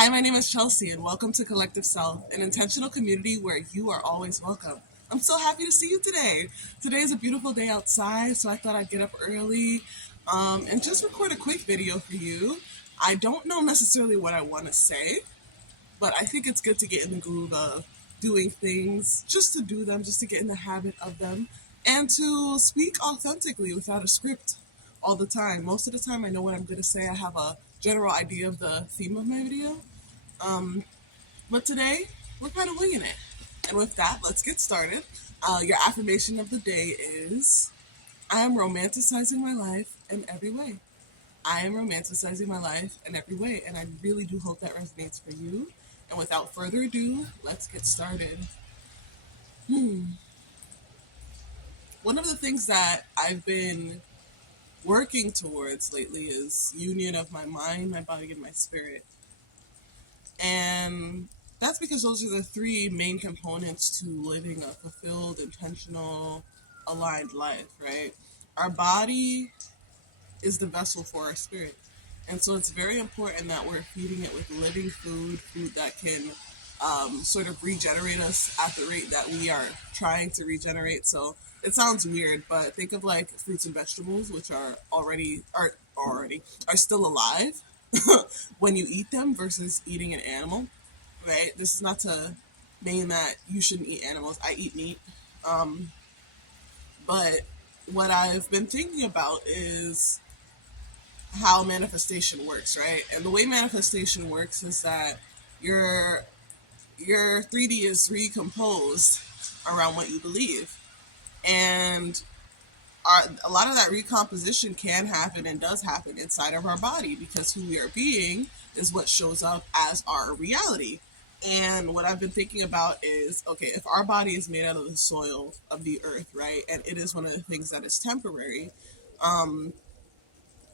Hi, my name is Chelsea, and welcome to Collective Self, an intentional community where you are always welcome. I'm so happy to see you today. Today is a beautiful day outside, so I thought I'd get up early and just record a quick video for you. I don't know necessarily what I want to say, but I think it's good to get in the groove of doing things, just to do them, just to get in the habit of them, and to speak authentically without a script all the time. Most of the time, I know what I'm going to say. I have a general idea of the theme of my video. But today, we're kind of winging it. And with that, let's get started. Your affirmation of the day is I am romanticizing my life in every way. I am romanticizing my life in every way. And I really do hope that resonates for you. And without further ado, let's get started. One of the things that I've been working towards lately is union of my mind, my body, and my spirit. And that's because those are the three main components to living a fulfilled, intentional, aligned life, right? Our body is the vessel for our spirit. And so it's very important that we're feeding it with living food that can sort of regenerate us at the rate that we are trying to regenerate. So it sounds weird, but think of like fruits and vegetables, which are still alive when you eat them versus eating an animal, right? This is not to mean that you shouldn't eat animals. I eat meat. Um, but what I've been thinking about is how manifestation works, right? And the way manifestation works is that your your 3D is recomposed around what you believe. And a lot of that recomposition can happen and does happen inside of our body because who we are being is what shows up as our reality. And what I've been thinking about is okay, if our body is made out of the soil of the earth, right, and it is one of the things that is temporary, um,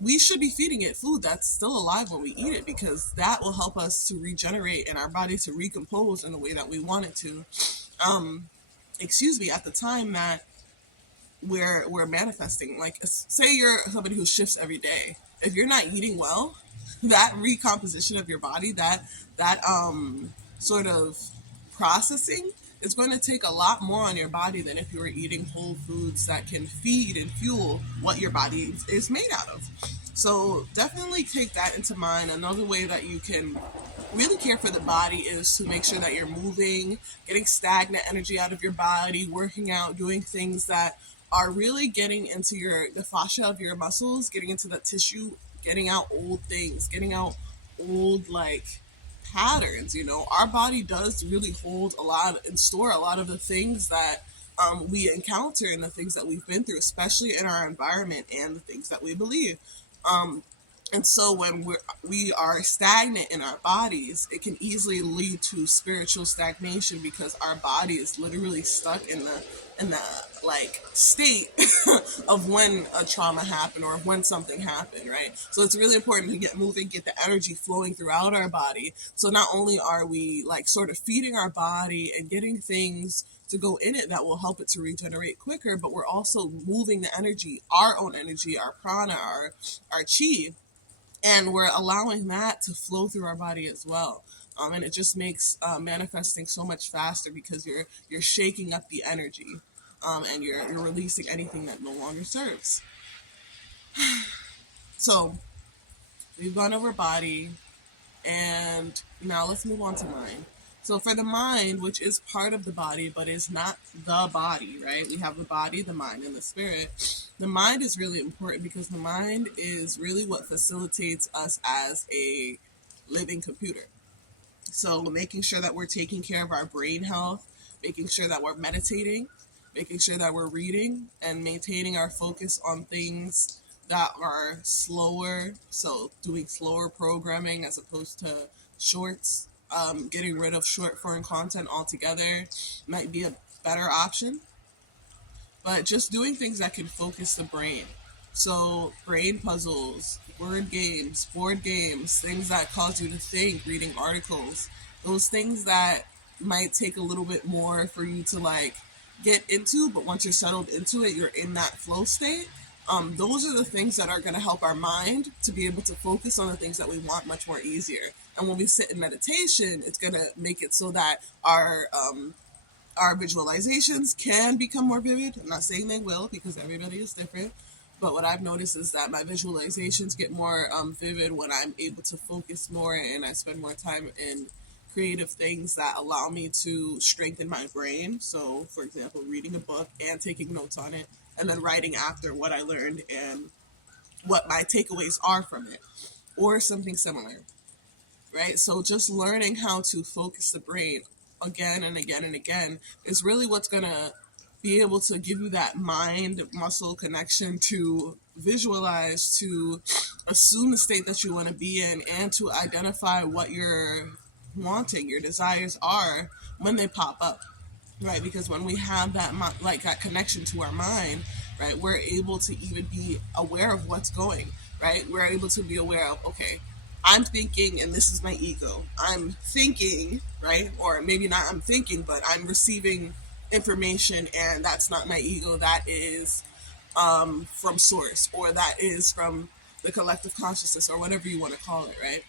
we should be feeding it food that's still alive when we eat it because that will help us to regenerate and our body to recompose in the way that we want it to. Um, excuse me, at the time that we're manifesting. Like, say you're somebody who shifts every day. If you're not eating well, that recomposition of your body, that sort of processing, is going to take a lot more on your body than if you were eating whole foods that can feed and fuel what your body is made out of. So definitely take that into mind. Another way that you can really care for the body is to make sure that you're moving, getting stagnant energy out of your body, working out, doing things that are really getting into the fascia of your muscles, getting into the tissue, getting out old things, getting out old like patterns. Our body does really hold a lot and store a lot of the things that we encounter and the things that we've been through, especially in our environment and the things that we believe. Um, and so when we are stagnant in our bodies, it can easily lead to spiritual stagnation because our body is literally stuck in the like state of when a trauma happened or when something happened, right? So it's really important to get moving, get the energy flowing throughout our body. So not only are we like sort of feeding our body and getting things to go in it that will help it to regenerate quicker, but we're also moving the energy, our own energy, our prana, our chi, and we're allowing that to flow through our body as well. And it just makes manifesting so much faster because you're shaking up the energy, and you're releasing anything that no longer serves. So we've gone over body, and now let's move on to mind. So for the mind, which is part of the body but is not the body, right? We have the body, the mind, and the spirit. The mind is really important because the mind is really what facilitates us as a living computer. So making sure that we're taking care of our brain health, making sure that we're meditating, making sure that we're reading, and maintaining our focus on things that are slower. So doing slower programming as opposed to shorts. Getting rid of short form content altogether might be a better option. But just doing things that can focus the brain. So brain puzzles, word games, board games, things that cause you to think, reading articles, those things that might take a little bit more for you to like get into, but once you're settled into it, you're in that flow state. Those are the things that are going to help our mind to be able to focus on the things that we want much more easier. And when we sit in meditation, it's going to make it so that our visualizations can become more vivid. I'm not saying they will, because everybody is different. But what I've noticed is that my visualizations get more vivid when I'm able to focus more and I spend more time in creative things that allow me to strengthen my brain. So, for example, reading a book and taking notes on it, and then writing after what I learned and what my takeaways are from it, or something similar, right? So just learning how to focus the brain again and again and again is really what's going to be able to give you that mind muscle connection to visualize, to assume the state that you want to be in, and to identify what you're wanting, your desires are when they pop up, right? Because when we have that like that connection to our mind, right, we're able to even be aware of what's going, right? We're able to be aware of, okay, I'm thinking and this is my ego, I'm thinking, right? Or maybe not I'm thinking, but I'm receiving information, and that's not my ego, that is from source, or that is from the collective consciousness, or whatever you want to call it, right?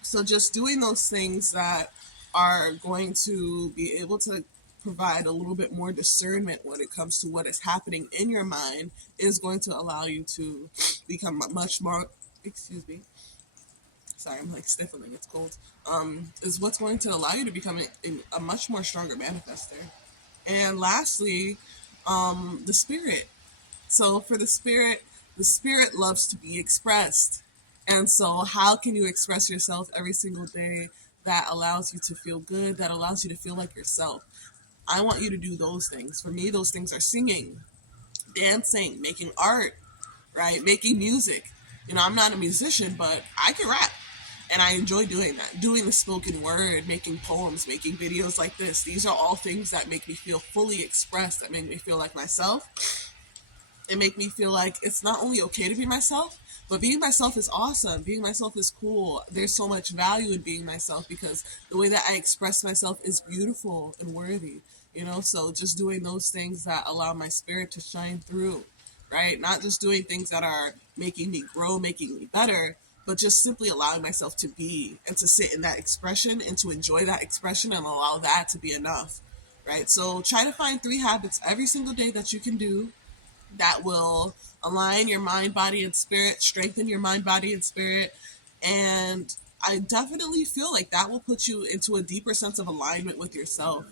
So just doing those things that are going to be able to provide a little bit more discernment when it comes to what is happening in your mind is going to allow you to become much more, excuse me, sorry, I'm like sniffling, it's cold, is what's going to allow you to become a much more stronger manifester. And lastly, the spirit. So for the spirit loves to be expressed. And so how can you express yourself every single day that allows you to feel good, that allows you to feel like yourself? I want you to do those things. For me, those things are singing, dancing, making art, right? Making music. You know, I'm not a musician, but I can rap. And I enjoy doing that. Doing the spoken word, making poems, making videos like this. These are all things that make me feel fully expressed, that make me feel like myself. It make me feel like it's not only okay to be myself, but being myself is awesome. Being myself is cool. There's so much value in being myself because the way that I express myself is beautiful and worthy. You know, so just doing those things that allow my spirit to shine through, right? Not just doing things that are making me grow, making me better, but just simply allowing myself to be and to sit in that expression and to enjoy that expression and allow that to be enough, right? So try to find 3 habits every single day that you can do that will align your mind, body, and spirit, strengthen your mind, body, and spirit. And I definitely feel like that will put you into a deeper sense of alignment with yourself,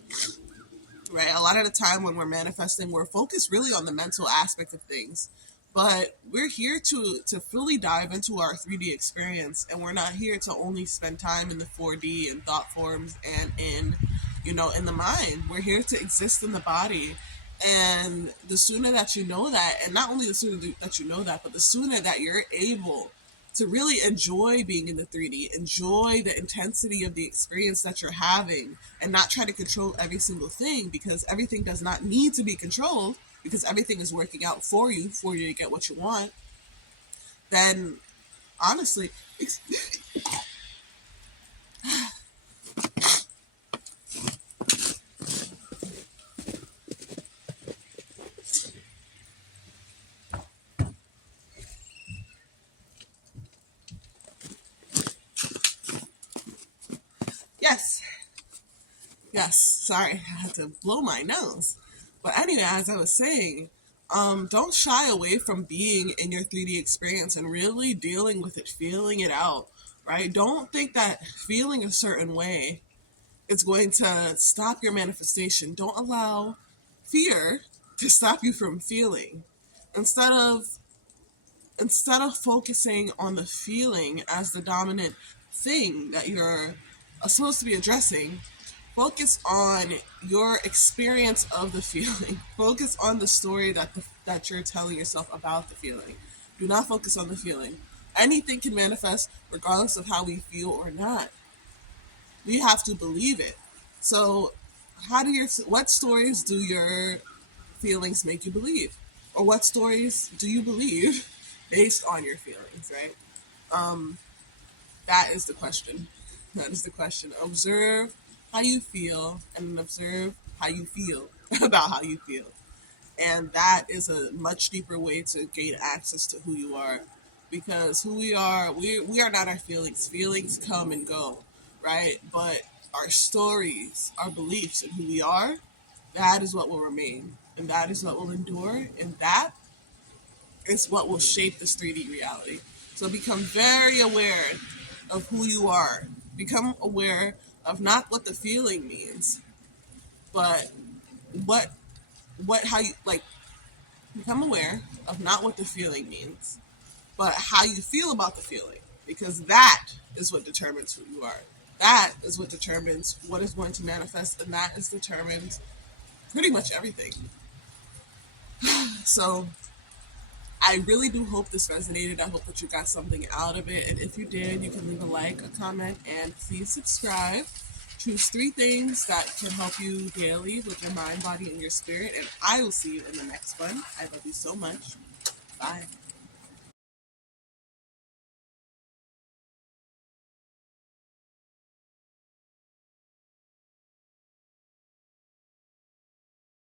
right? A lot of the time when we're manifesting, we're focused really on the mental aspect of things. But we're here to fully dive into our 3D experience, and we're not here to only spend time in the 4D and thought forms and in, you know, in the mind. We're here to exist in the body. And the sooner that you know that, and not only the sooner that you know that, but the sooner that you're able to really enjoy being in the 3D, enjoy the intensity of the experience that you're having, and not try to control every single thing, because everything does not need to be controlled, because everything is working out for you to get what you want, then honestly, yes, yes, sorry, I had to blow my nose. But anyway, as I was saying, don't shy away from being in your 3D experience and really dealing with it, feeling it out, right? Don't think that feeling a certain way is going to stop your manifestation. Don't allow fear to stop you from feeling. Instead of instead of focusing on the feeling as the dominant thing that you're supposed to be addressing, focus on your experience of the feeling. Focus on the story that you're telling yourself about the feeling. Do not focus on the feeling. Anything can manifest regardless of how we feel or not. We have to believe it. So, what stories do your feelings make you believe, or what stories do you believe based on your feelings? Right. Um, that is the question. That is the question. Observe how you feel and observe how you feel about how you feel. And that is a much deeper way to gain access to who you are. because who we are, we are not our feelings. Feelings come and go, right? But our stories, our beliefs, and who we are, that is what will remain, and that is what will endure, and that is what will shape this 3D reality. So become very aware of who you are. Become aware of not what the feeling means, but what how you like. Become aware of not what the feeling means, but how you feel about the feeling, because that is what determines who you are. That is what determines what is going to manifest, and that is determines pretty much everything. So I really do hope this resonated. I hope that you got something out of it. And if you did, you can leave a like, a comment, and please subscribe. Choose 3 things that can help you daily with your mind, body, and your spirit. And I will see you in the next one. I love you so much. Bye.